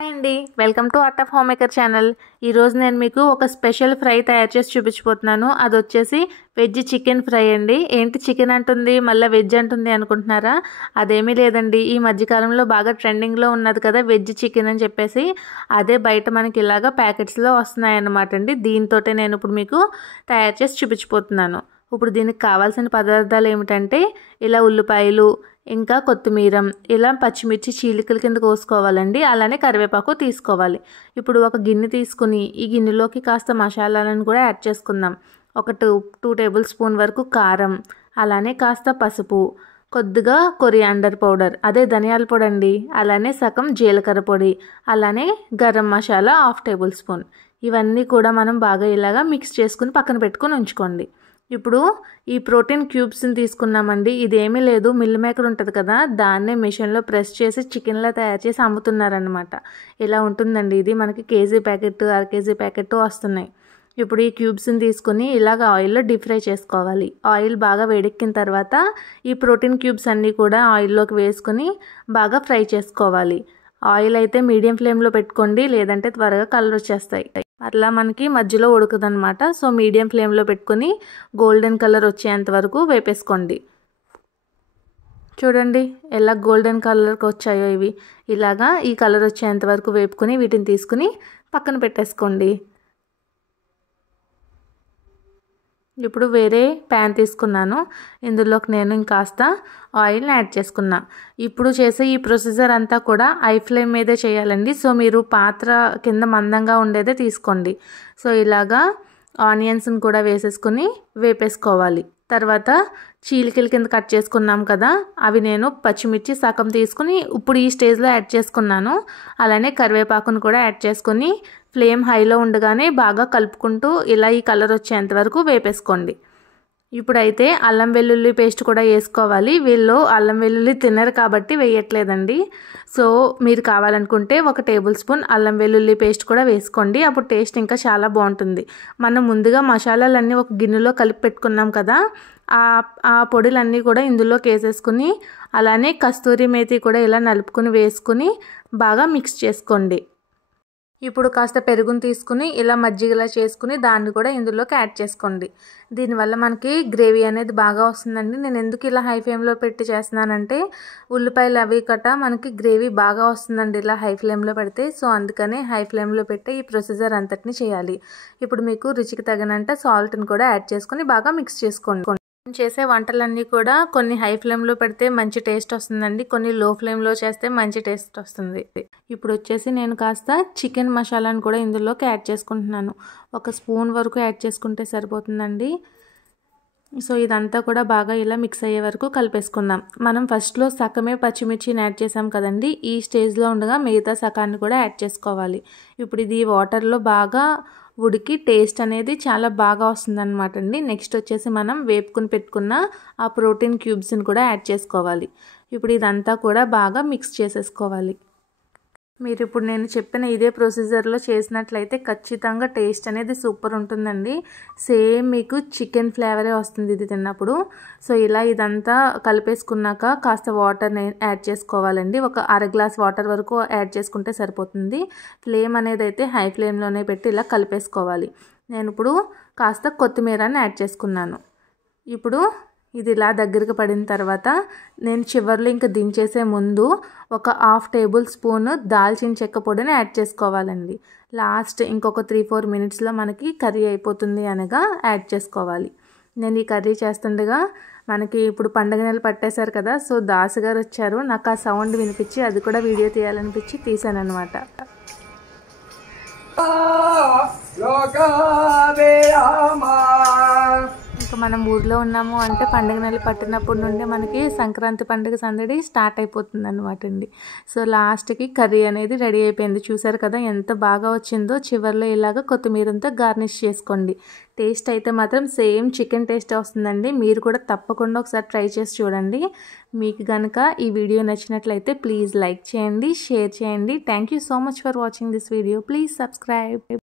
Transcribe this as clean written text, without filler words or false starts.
Hi అండి, welcome to art of home maker channel. ఈరోజు నేను మీకు ఒక స్పెషల్ ఫ్రై తయారు చేసి చూపించబోతున్నాను. అది వచ్చేసి వెజ్ చికెన్ ఫ్రై అండి. ఏంటి చికెన్ అంటుంది మళ్ళీ వెజ్ అంటుంది అనుకుంటున్నారా? అదేమీ లేదండి, ఈ మధ్యకాలంలో బాగా ట్రెండింగ్లో ఉన్నది కదా వెజ్ చికెన్ అని చెప్పేసి. అదే బయట మనకి ఇలాగా ప్యాకెట్స్లో వస్తున్నాయన్నమాట అండి. దీంతో నేను ఇప్పుడు మీకు తయారు చేసి చూపించబోతున్నాను. ఇప్పుడు దీనికి కావాల్సిన పదార్థాలు ఏమిటంటే ఇలా ఉల్లిపాయలు, ఇంకా కొత్తిమీర, ఇలా పచ్చిమిర్చి చీలికల కింద కోసుకోవాలండి. అలానే కరివేపాకు తీసుకోవాలి. ఇప్పుడు ఒక గిన్నె తీసుకుని ఈ గిన్నెలోకి కాస్త మసాలాలను కూడా యాడ్ చేసుకుందాం. ఒక టూ టేబుల్ స్పూన్ వరకు కారం, అలానే కాస్త పసుపు, కొద్దిగా కొరియాండర్ పౌడర్ అదే ధనియాల పొడి అండి, అలానే సగం జీలకర్ర పొడి, అలానే గరం మసాలా 1/2 టేబుల్ స్పూన్. ఇవన్నీ కూడా మనం బాగా ఇలాగా మిక్స్ చేసుకుని పక్కన పెట్టుకుని ఉంచుకోండి. ఇప్పుడు ఈ ప్రోటీన్ క్యూబ్స్ని తీసుకున్నామండి. ఇదేమీ లేదు, మిల్ మేకర్ ఉంటుంది కదా, దాన్నే మిషన్లో ప్రెస్ చేసి చికెన్లా తయారు చేసి అమ్ముతున్నారనమాట. ఇలా ఉంటుందండి. ఇది మనకి కేజీ ప్యాకెట్, అర కేజీ ప్యాకెట్ వస్తున్నాయి. ఇప్పుడు ఈ క్యూబ్స్ని తీసుకుని ఇలాగ ఆయిల్లో డీప్ ఫ్రై చేసుకోవాలి. ఆయిల్ బాగా వేడెక్కిన తర్వాత ఈ ప్రోటీన్ క్యూబ్స్ అన్నీ కూడా ఆయిల్లోకి వేసుకుని బాగా ఫ్రై చేసుకోవాలి. ఆయిల్ అయితే మీడియం ఫ్లేమ్లో పెట్టుకోండి, లేదంటే త్వరగా కలర్ వచ్చేస్తాయి. అట్లా మనకి మధ్యలో ఉడకదనమాట. సో మీడియం ఫ్లేమ్లో పెట్టుకొని గోల్డెన్ కలర్ వచ్చేంత వరకు వేపేసుకోండి. చూడండి ఎలా గోల్డెన్ కలర్కి వచ్చాయో ఇవి. ఇలాగా ఈ కలర్ వచ్చేంత వరకు వేపుకొని వీటిని తీసుకుని పక్కన పెట్టేసుకోండి. ఇప్పుడు వేరే ప్యాన్ తీసుకున్నాను. ఇందులోకి నేను ఇంకాస్త ఆయిల్ని యాడ్ చేసుకున్నా. ఇప్పుడు చేసే ఈ ప్రొసీజర్ అంతా కూడా హై ఫ్లేమ్ మీదే చేయాలండి. సో మీరు పాత్ర కింద మందంగా ఉండేదే తీసుకోండి. సో ఇలాగా ఆనియన్స్ని కూడా వేసేసుకుని వేపేసుకోవాలి. తర్వాత చీలికల కింద కట్ చేసుకున్నాం కదా, అవి నేను పచ్చిమిర్చి సగం తీసుకుని ఇప్పుడు ఈ స్టేజ్లో యాడ్ చేసుకున్నాను. అలానే కరివేపాకును కూడా యాడ్ చేసుకుని ఫ్లేమ్ హైలో ఉండగానే బాగా కలుపుకుంటూ ఇలా ఈ కలర్ వచ్చేంత వరకు వేపేసుకోండి. ఇప్పుడైతే అల్లం వెల్లుల్లి పేస్ట్ కూడా వేసుకోవాలి. వీళ్ళు అల్లం వెల్లుల్లి తినరు కాబట్టి వేయట్లేదండి. సో మీరు కావాలనుకుంటే 1 టేబుల్ స్పూన్ అల్లం వెల్లుల్లి పేస్ట్ కూడా వేసుకోండి. అప్పుడు టేస్ట్ ఇంకా చాలా బాగుంటుంది. మనం ముందుగా మసాలాలన్నీ ఒక గిన్నెలో కలిపి పెట్టుకున్నాం కదా, ఆ పొడులన్నీ కూడా ఇందులోకి వేసేసుకుని అలానే కస్తూరి మేతి కూడా ఇలా నలుపుకుని వేసుకుని బాగా మిక్స్ చేసుకోండి. ఇప్పుడు కాస్త పెరుగుని తీసుకుని ఇలా మజ్జిగలా చేసుకుని దాన్ని కూడా ఇందులోకి యాడ్ చేసుకోండి. దీనివల్ల మనకి గ్రేవీ అనేది బాగా వస్తుందండి. నేను ఎందుకు ఇలా హై ఫ్లేమ్లో పెట్టి చేస్తున్నానంటే ఉల్లిపాయలు అవి కట్ట మనకి గ్రేవీ బాగా వస్తుందండి ఇలా హై ఫ్లేమ్లో పెడితే. సో అందుకనే హై ఫ్లేమ్లో పెట్టి ఈ ప్రొసీజర్ అంతటిని చేయాలి. ఇప్పుడు మీకు రుచికి తగినంత సాల్ట్ని కూడా యాడ్ చేసుకుని బాగా మిక్స్ చేసుకోండి. చేసే వంటలన్నీ కూడా కొన్ని హై ఫ్లేమ్లో పెడితే మంచి టేస్ట్ వస్తుందండి, కొన్ని లో ఫ్లేమ్లో చేస్తే మంచి టేస్ట్ వస్తుంది. ఇప్పుడు వచ్చేసి నేను కాస్త చికెన్ మసాలాను కూడా ఇందులోకి యాడ్ చేసుకుంటున్నాను. 1 స్పూన్ వరకు యాడ్ చేసుకుంటే సరిపోతుందండి. సో ఇదంతా కూడా బాగా ఇలా మిక్స్ అయ్యే వరకు కలిపేసుకుందాం. మనం ఫస్ట్లో సగమే పచ్చిమిర్చిని యాడ్ చేసాం కదండి, ఈ స్టేజ్లో ఉండగా మిగతా సగాన్ని కూడా యాడ్ చేసుకోవాలి. ఇప్పుడు ఇది వాటర్లో బాగా ఉడికి టేస్ట్ అనేది చాలా బాగా వస్తుందన్నమాట అండి. నెక్స్ట్ వచ్చేసి మనం వేపుకుని పెట్టుకున్న ఆ ప్రోటీన్ క్యూబ్స్ని కూడా యాడ్ చేసుకోవాలి. ఇప్పుడు ఇదంతా కూడా బాగా మిక్స్ చేసేసుకోవాలి. మీరు ఇప్పుడు నేను చెప్పిన ఇదే ప్రొసీజర్లో చేసినట్లయితే ఖచ్చితంగా టేస్ట్ అనేది సూపర్ ఉంటుందండి. సేమ్ మీకు చికెన్ ఫ్లేవరే వస్తుంది ఇది తిన్నప్పుడు. సో ఇలా ఇదంతా కలిపేసుకున్నాక కాస్త వాటర్ని యాడ్ చేసుకోవాలండి. ఒక అర గ్లాస్ వాటర్ వరకు యాడ్ చేసుకుంటే సరిపోతుంది. ఫ్లేమ్ అనేది అయితే హై ఫ్లేమ్లోనే పెట్టి ఇలా కలిపేసుకోవాలి. నేను ఇప్పుడు కాస్త కొత్తిమీరని యాడ్ చేసుకున్నాను. ఇప్పుడు ఇది ఇలా దగ్గరికి పడిన తర్వాత నేను చివర్లో ఇంకా దించేసే ముందు ఒక 1/2 టేబుల్ స్పూన్ దాల్చిన చెక్క పొడిని యాడ్ చేసుకోవాలండి. లాస్ట్ ఇంకొక 3-4 మినిట్స్లో మనకి కర్రీ అయిపోతుంది అనగా యాడ్ చేసుకోవాలి. నేను ఈ కర్రీ చేస్తుండగా మనకి ఇప్పుడు పండుగ నెలలు పట్టేశారు కదా, సో దాసు గారు వచ్చారు. నాకు ఆ సౌండ్ వినిపించి అది కూడా వీడియో తీయాలనిపించి తీసాను అనమాట. ఇంకా మనం ఊర్లో ఉన్నాము అంటే పండుగ నెల పట్టినప్పటి నుండి మనకి సంక్రాంతి పండుగ సందడి స్టార్ట్ అయిపోతుంది అనమాట అండి. సో లాస్ట్కి కర్రీ అనేది రెడీ అయిపోయింది. చూసారు కదా ఎంత బాగా వచ్చిందో. చివరిలో ఇలాగ కొత్తిమీరంతో గార్నిష్ చేసుకోండి. టేస్ట్ అయితే మాత్రం సేమ్ చికెన్ టేస్ట్ వస్తుందండి. మీరు కూడా తప్పకుండా ఒకసారి ట్రై చేసి చూడండి. మీకు కనుక ఈ వీడియో నచ్చినట్లయితే ప్లీజ్ లైక్ చేయండి, షేర్ చేయండి. Thank you so much for watching this video. Please subscribe.